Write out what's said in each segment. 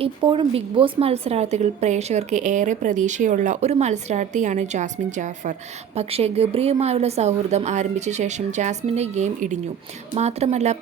ഇപ്പോഴും big boss മത്സരാർത്ഥികൾ പ്രേക്ഷകർക്ക് ഏറെ പ്രതീക്ഷയുള്ള ഒരു മത്സരാർത്ഥിയാണ് ജാസ്മിൻ ജാഫർ. പക്ഷേ ഗബ്രിയുമായുള്ള സൗഹൃദം ആരംഭിച്ച ശേഷം ജാസ്മിന്റെ ഗെയിം ഇടിഞ്ഞു. മാത്രമല്ല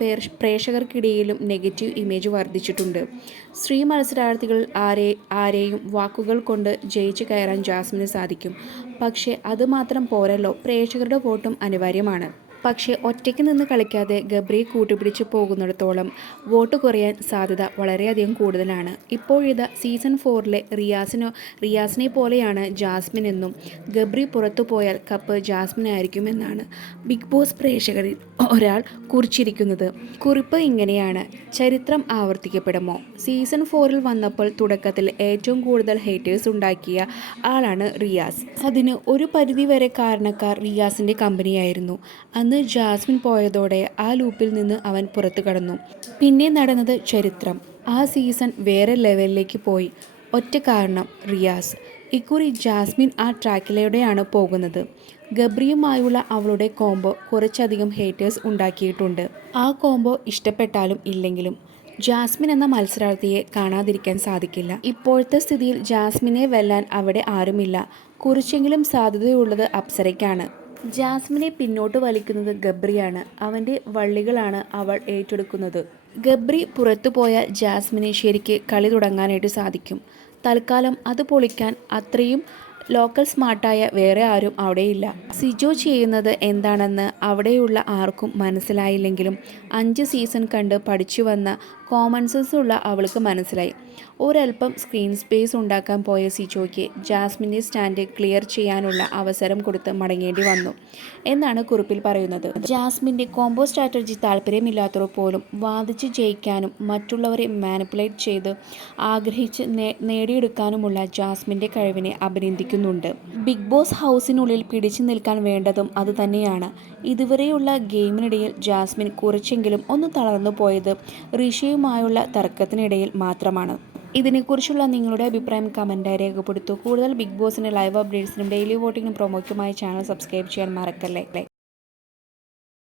പ്രേക്ഷകർക്കിടയിലും നെഗറ്റീവ് ഇമേജ് വർദ്ധിച്ചിട്ടുണ്ട്. സ്ത്രീ മത്സരാർത്ഥികൾ ആരെ ആരെയും വാക്കുകൾ കൊണ്ട് ജയിച്ചു കയറാൻ ജാസ്മിന് സാധിക്കും. പക്ഷേ അതുമാത്രം പോരല്ലോ. പ്രേക്ഷകരുടെ വോട്ടും അനിവാര്യമാണ്. പക്ഷേ ഒറ്റയ്ക്ക് നിന്ന് കളിക്കാതെ ഗബ്രിയെ കൂട്ടുപിടിച്ച് പോകുന്നിടത്തോളം വോട്ട് കുറയാൻ സാധ്യത വളരെയധികം കൂടുതലാണ്. ഇപ്പോഴിത സീസൺ ഫോറിലെ റിയാസിനോ റിയാസിനെ പോലെയാണ് ജാസ്മിൻ എന്നും ഗബ്രി പുറത്തു പോയാൽ കപ്പ് ജാസ്മിൻ ജാസ്മിനായിരിക്കുമെന്നാണ് ബിഗ് ബോസ് പ്രേക്ഷകരിൽ ഒരാൾ കുറിച്ചിരിക്കുന്നത്. കുറിപ്പ് ഇങ്ങനെയാണ്. ചരിത്രം ആവർത്തിക്കപ്പെടുമോ? സീസൺ ഫോറിൽ വന്നപ്പോൾ തുടക്കത്തിൽ ഏറ്റവും കൂടുതൽ ഹേറ്റേഴ്സ് ഉണ്ടാക്കിയ ആളാണ് റിയാസ്. അതിന് ഒരു പരിധിവരെ കാരണക്കാർ റിയാസിന്റെ കമ്പനിയായിരുന്നു. അന്ന് ജാസ്മിൻ പോയതോടെ ആ ലൂപ്പിൽ നിന്ന് അവൻ പുറത്തു കടന്നു. പിന്നെ നടന്നത് ചരിത്രം. ആ സീസൺ വേറെ ലെവലിലേക്ക് പോയി. ഒറ്റ കാരണം റിയാസ്. ഇക്കുറി ജാസ്മിൻ ആ ട്രാക്കിലൂടെയാണ് പോകുന്നത്. ഗബ്രിയുമായുള്ള അവളുടെ കോംബോ കുറച്ചധികം ഹേറ്റേഴ്സ് ഉണ്ടാക്കിയിട്ടുണ്ട്. ആ കോംബോ ഇഷ്ടപ്പെട്ടാലും ഇല്ലെങ്കിലും ജാസ്മിൻ എന്ന മത്സരാർത്ഥിയെ കാണാതിരിക്കാൻ സാധിക്കില്ല. ഇപ്പോഴത്തെ സ്ഥിതിയിൽ ജാസ്മിനെ വെല്ലാൻ അവിടെ ആരുമില്ല. കുറിച്ചെങ്കിലും സാധ്യതയുള്ളത് അപ്സരയ്ക്കാണ്. ജാസ്മിനെ പിന്നോട്ട് വലിക്കുന്നത് ഗബ്രിയാണ്. അവന്റെ വള്ളികളാണ് അവൾ ഏറ്റെടുക്കുന്നത്. ഗബ്രി പുറത്തു പോയാൽ ജാസ്മിനെ ശരിക്ക് കളി തുടങ്ങാനായിട്ട് സാധിക്കും. തൽക്കാലം അത് പൊളിക്കാൻ അത്രയും ലോക്കൽ സ്മാർട്ടായ വേറെ ആരും അവിടെയില്ല. സിജോ ചെയ്യുന്നത് എന്താണെന്ന് അവിടെയുള്ള ആർക്കും മനസ്സിലായില്ലെങ്കിലും അഞ്ച് സീസൺ കണ്ട് പഠിച്ചു വന്ന കോമൺ സെൻസ് ഉള്ള അവൾക്ക് മനസ്സിലായി. ഒരല്പം സ്ക്രീൻ സ്പേസ് ഉണ്ടാക്കാൻ പോയ സിജോയ്ക്ക് ജാസ്മിന്റെ സ്റ്റാൻഡ് ക്ലിയർ ചെയ്യാനുള്ള അവസരം കൊടുത്ത് മടങ്ങേണ്ടി വന്നു. എന്നാണ് കുറിപ്പിൽ പറയുന്നത്. ജാസ്മിന്റെ കോംബോ സ്ട്രാറ്റജി താല്പര്യമില്ലാത്തവർ പോലും വാദിച്ച് ജയിക്കാനും മറ്റുള്ളവരെ മാനിപ്പുലേറ്റ് ചെയ്ത് ആഗ്രഹിച്ച് നേടിയെടുക്കാനുമുള്ള ജാസ്മിന്റെ കഴിവിനെ അഭിനന്ദിക്കുന്നുണ്ട്. ബിഗ് ബോസ് ഹൗസിനുള്ളിൽ പിടിച്ചു നിൽക്കാൻ വേണ്ടതും അതുതന്നെയാണ് ഇതുവരെയുള്ള ഗെയിമിനിടയിൽ ജാസ്മിൻ കുറച്ചെങ്കിലും ഒന്ന് തളർന്നു പോയത് ഋഷിയുമായുള്ള തർക്കത്തിനിടയിൽ മാത്രമാണ്. ഇതിനെക്കുറിച്ചുള്ള നിങ്ങളുടെ അഭിപ്രായം കമന്റായി രേഖപ്പെടുത്തൂ. കൂടുതൽ ബിഗ് ബോസിന്റെ ലൈവ് അപ്ഡേറ്റ്സിനും ഡെയിലി വോട്ടിങ്ങിനും പ്രൊമോയ്ക്കുമായി ചാനൽ സബ്സ്ക്രൈബ് ചെയ്യാൻ മറക്കല്ലേ?